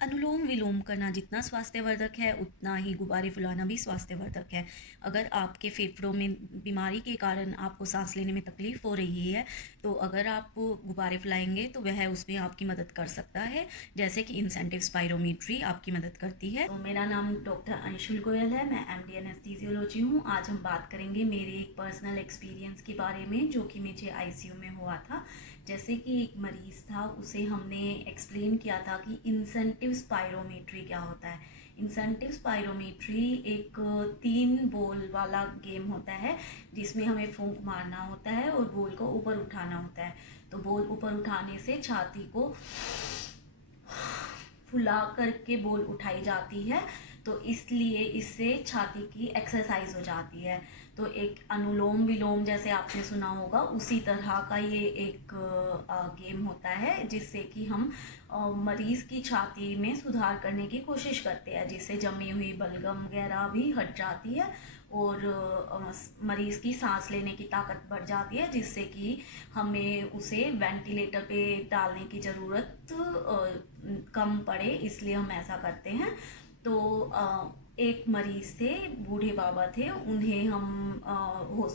अनुलोम विलोम करना जितना स्वास्थ्यवर्धक है उतना ही गुब्बारे फुलाना भी स्वास्थ्यवर्धक है। अगर आपके फेफड़ों में बीमारी के कारण आपको सांस लेने में तकलीफ हो रही है, तो अगर आप गुब्बारे फुलाएंगे तो वह उसमें आपकी मदद कर सकता है, जैसे कि इंसेंटिव स्पायरोमीट्री आपकी मदद करती है। तो मेरा नाम डॉक्टर अंशुल गोयल है, मैं एमडी एनेस्थीसियोलॉजी हूँ। आज हम बात करेंगे मेरे एक पर्सनल एक्सपीरियंस के बारे में जो कि मुझे आईसीयू में हुआ था। जैसे कि एक मरीज़ था, उसे हमने एक्सप्लेन किया था कि इंसेंटिव स्पायरोमेट्री क्या होता है। इंसेंटिव स्पायरोमेट्री एक 3 बॉल वाला गेम होता है जिसमें हमें फूंक मारना होता है और बॉल को ऊपर उठाना होता है। तो बॉल ऊपर उठाने से छाती को फुला करके बॉल उठाई जाती है, तो इसलिए इससे छाती की एक्सरसाइज हो जाती है। तो एक अनुलोम विलोम जैसे आपने सुना होगा, उसी तरह का ये एक गेम होता है जिससे कि हम मरीज़ की छाती में सुधार करने की कोशिश करते हैं, जिससे जमी हुई बलगम वगैरह भी हट जाती है और मरीज़ की सांस लेने की ताकत बढ़ जाती है, जिससे कि हमें उसे वेंटिलेटर पे डालने की ज़रूरत कम पड़े, इसलिए हम ऐसा करते हैं। तो एक मरीज़ थे, बूढ़े बाबा थे, उन्हें हम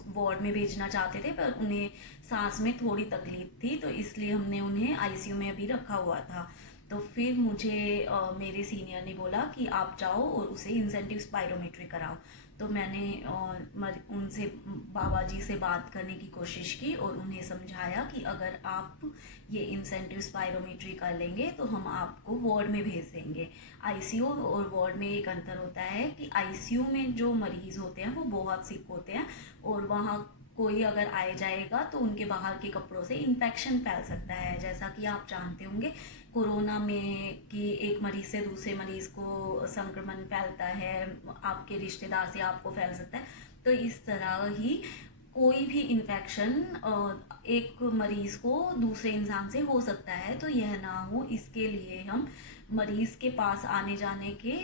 वार्ड में भेजना चाहते थे, पर उन्हें सांस में थोड़ी तकलीफ थी, तो इसलिए हमने उन्हें आईसीयू में अभी रखा हुआ था। तो फिर मुझे मेरे सीनियर ने बोला कि आप जाओ और उसे इंसेंटिव स्पायरोमेट्री कराओ। तो मैंने उनसे, बाबा जी से बात करने की कोशिश की और उन्हें समझाया कि अगर आप ये इंसेंटिव स्पायरोमेट्री कर लेंगे तो हम आपको वार्ड में भेज देंगे। आईसीयू और वार्ड में एक अंतर होता है कि आईसीयू में जो मरीज़ होते हैं वो बहुत सिक होते हैं और वहाँ कोई अगर आए जाएगा तो उनके बाहर के कपड़ों से इन्फेक्शन फैल सकता है। जैसा कि आप जानते होंगे कोरोना में कि एक मरीज़ से दूसरे मरीज़ को संक्रमण फैलता है, आपके रिश्तेदार से आपको फैल सकता है। तो इस तरह ही कोई भी इन्फेक्शन एक मरीज़ को दूसरे इंसान से हो सकता है, तो यह ना हो इसके लिए हम मरीज़ के पास आने जाने के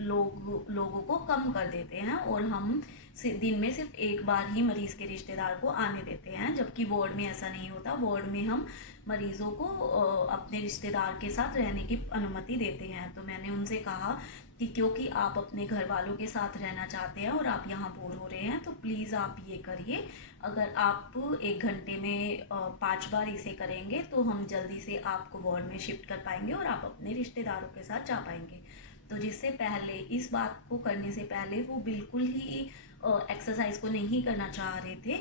लोगों को कम कर देते हैं और हम दिन में सिर्फ एक बार ही मरीज़ के रिश्तेदार को आने देते हैं, जबकि वार्ड में ऐसा नहीं होता। वार्ड में हम मरीज़ों को अपने रिश्तेदार के साथ रहने की अनुमति देते हैं। तो मैंने उनसे कहा कि क्योंकि आप अपने घर वालों के साथ रहना चाहते हैं और आप यहाँ बोर हो रहे हैं, तो प्लीज़ आप ये करिए। अगर आप 1 घंटे में 5 बार इसे करेंगे तो हम जल्दी से आपको वार्ड में शिफ्ट कर पाएंगे और आप अपने रिश्तेदारों के साथ जा पाएंगे। तो जिससे पहले, इस बात को करने से पहले वो बिल्कुल ही एक्सरसाइज को नहीं करना चाह रहे थे।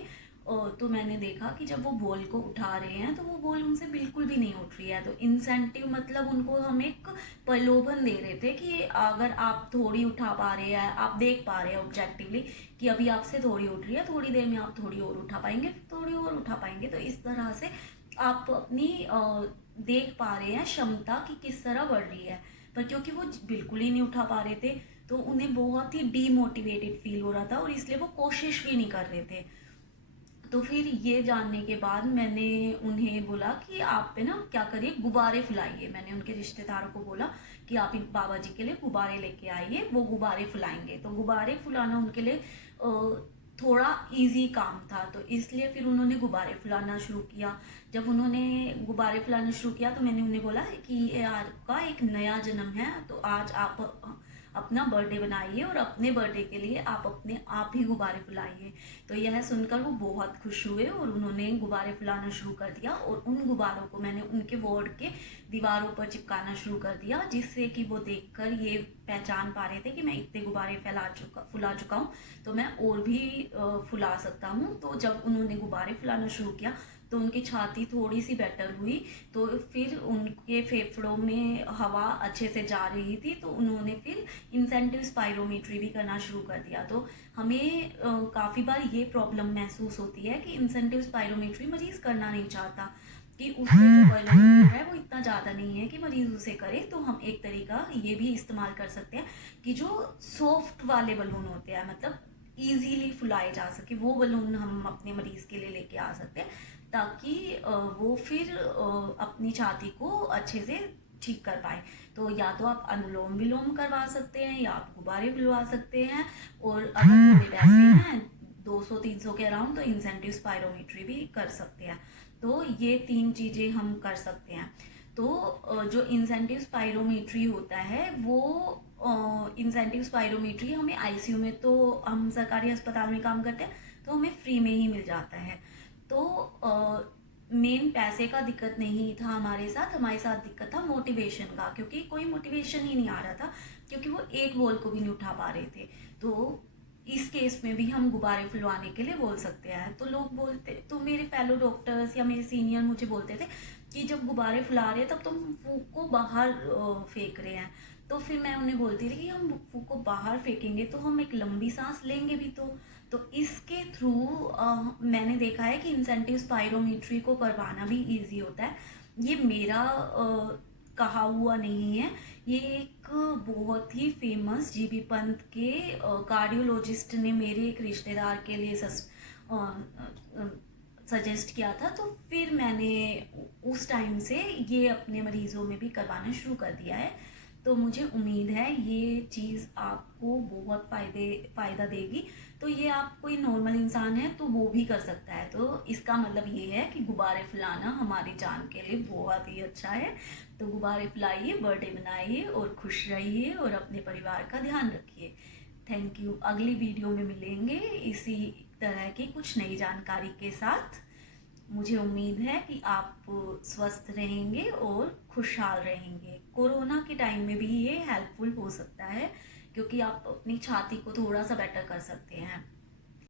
तो मैंने देखा कि जब वो बॉल को उठा रहे हैं तो वो बॉल उनसे बिल्कुल भी नहीं उठ रही है। तो इंसेंटिव मतलब उनको हम एक प्रलोभन दे रहे थे कि अगर आप थोड़ी उठा पा रहे हैं, आप देख पा रहे हैं ऑब्जेक्टिवली कि अभी आपसे थोड़ी उठ रही है, थोड़ी देर में आप थोड़ी और उठा पाएंगे, थोड़ी और उठा पाएंगे। तो इस तरह से आप अपनी देख पा रहे हैं क्षमता कि किस तरह बढ़ रही है। पर क्योंकि वो बिल्कुल ही नहीं उठा पा रहे थे तो उन्हें बहुत ही डीमोटिवेटेड फील हो रहा था और इसलिए वो कोशिश भी नहीं कर रहे थे। तो फिर ये जानने के बाद मैंने उन्हें बोला कि आप पे ना क्या करिए, गुब्बारे फुलाइए। मैंने उनके रिश्तेदारों को बोला कि आप इन बाबा जी के लिए गुब्बारे लेके आइए, वो गुब्बारे फुलाएंगे। तो गुब्बारे फुलाना उनके लिए थोड़ा इजी काम था, तो इसलिए फिर उन्होंने गुब्बारे फुलाना शुरू किया। जब उन्होंने गुब्बारे फुलाना शुरू किया तो मैंने उन्हें बोला कि ये आपका एक नया जन्म है, तो आज आप अपना बर्थडे बनाइए और अपने बर्थडे के लिए आप अपने आप ही गुब्बारे फुलाइए। तो यह सुनकर वो बहुत खुश हुए और उन्होंने गुब्बारे फुलाना शुरू कर दिया और उन गुब्बारों को मैंने उनके वार्ड के दीवारों पर चिपकाना शुरू कर दिया, जिससे कि वो देखकर ये पहचान पा रहे थे कि मैं इतने गुब्बारे फुला चुका हूँ, तो मैं और भी फुला सकता हूँ। तो जब उन्होंने गुब्बारे फुलाना शुरू किया तो उनकी छाती थोड़ी सी बेटर हुई, तो फिर उनके फेफड़ों में हवा अच्छे से जा रही थी, तो उन्होंने फिर इंसेंटिव स्पायरोमेट्री भी करना शुरू कर दिया। तो हमें काफ़ी बार ये प्रॉब्लम महसूस होती है कि इंसेंटिव स्पायरोमेट्री मरीज़ करना नहीं चाहता, कि उससे जो बलून है वो इतना ज़्यादा नहीं है कि मरीज़ उसे करे। तो हम एक तरीका ये भी इस्तेमाल कर सकते हैं कि जो सॉफ्ट वाले बलून होते हैं, मतलब ईजीली फुलाए जा सके, वो बलून हम अपने मरीज़ के लिए लेके आ सकते हैं, ताकि वो फिर अपनी छाती को अच्छे से ठीक कर पाए। तो या तो आप अनुलोम विलोम करवा सकते हैं या आप गुब्बारे बुलवा सकते हैं, और अगर थोड़े पैसे हैं 200-300 के अराउंड, तो इंसेंटिव स्पायरोमेट्री भी कर सकते हैं। तो ये 3 चीज़ें हम कर सकते हैं। तो जो इंसेंटिव स्पायरोमीट्री होता है वो इंसेंटिव स्पायरोमीट्री हमें आईसीयू में, तो हम सरकारी अस्पताल में काम करते हैं तो हमें फ्री में ही मिल जाता है। तो मेन पैसे का दिक्कत नहीं था हमारे साथ दिक्कत था मोटिवेशन का, क्योंकि कोई मोटिवेशन ही नहीं आ रहा था, क्योंकि वो एक बॉल को भी नहीं उठा पा रहे थे। तो इस केस में भी हम गुब्बारे फुलवाने के लिए बोल सकते हैं। तो लोग बोलते, तो मेरे फेलो डॉक्टर्स या मेरे सीनियर मुझे बोलते थे कि जब गुब्बारे फुला रहे हैं तब तुम फूक को बाहर फेंक रहे हैं। तो फिर मैं उन्हें बोलती थी कि हम फूक को बाहर फेंकेंगे तो हम एक लंबी सांस लेंगे भी। तो इसके थ्रू मैंने देखा है कि इंसेंटिव स्पायरोमीट्री को करवाना भी इजी होता है। ये मेरा कहा हुआ नहीं है, ये एक बहुत ही फेमस जीबी पंत के कार्डियोलॉजिस्ट ने मेरे एक रिश्तेदार के लिए सजेस्ट किया था। तो फिर मैंने उस टाइम से ये अपने मरीज़ों में भी करवाना शुरू कर दिया है। तो मुझे उम्मीद है ये चीज़ आपको बहुत फ़ायदा देगी। तो ये आप कोई नॉर्मल इंसान है तो वो भी कर सकता है। तो इसका मतलब ये है कि गुब्बारे फुलाना हमारी जान के लिए बहुत ही अच्छा है। तो गुब्बारे फुलाइए, बर्थडे मनाइए और खुश रहिए और अपने परिवार का ध्यान रखिए। Thank you. अगली वीडियो में मिलेंगे इसी तरह की कुछ नई जानकारी के साथ। मुझे उम्मीद है कि आप स्वस्थ रहेंगे और खुशहाल रहेंगे। कोरोना के टाइम में भी ये हेल्पफुल हो सकता है, क्योंकि आप अपनी छाती को थोड़ा सा बेटर कर सकते हैं।